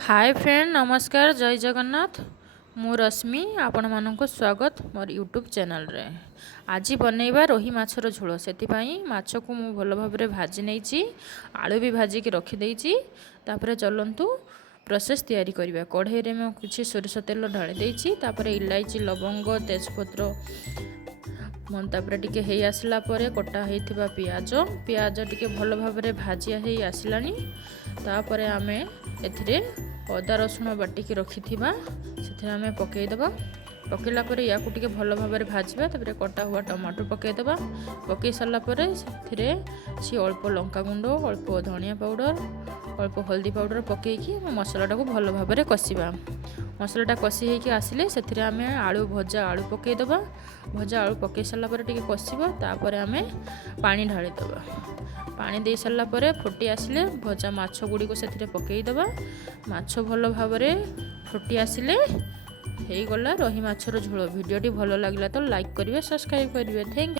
Hi friend नमस्कार जय जगन्नाथ। मु रश्मि आपण मानक स्वागत मोर यूट्यूब चैनल रे। आज बनैबा रोही माछर झोल से माछ को मु भल भाव भाजी नहीं आलू भी भाजिकी रखीदे। चलतु प्रोसेस तैयारी करवा। कढ़ई में मैं किसी सोरिष तेल ढाली देती इलायची लवंग तेजपत्र तापर टिके हे आसला परे कटा होइथिबा पियाज टिके भल भाव भाजिया हे आसलानी। तापरे आमे एथिरे अदा रसुण बाटिकी रखिथिबा सेथिरे आमे पकेइदबा। पकेला परे या टिके भल भाव भाजबा। तापरे कटा हुआ टमाटो पकेइदबा। पकई सारा परे सेथिरे सी अल्प लंका गुंड अल्प धनिया पाउडर अल्प हल्दी पाउडर पकईकी मसलाटा को भल भाव कषिबा। मसलाटा कषि होइकी आसिले सेथिरे आमे आलू भजा आलू पकईदबा। भजा आलू पकई सारा परे टिके कषिबा। तापरे आमे पानी ढाली दबा। पानी दे सारा परे फुटी आसिले भजा माछ गुड़ी को सेथिरे पकईदबा। माछ भल भाव फुटी आसिले हे गला रोही माछर झोल। वीडियोटी भल लगिला तो लाइक करिवे सब्सक्राइब करिवे। Thank you.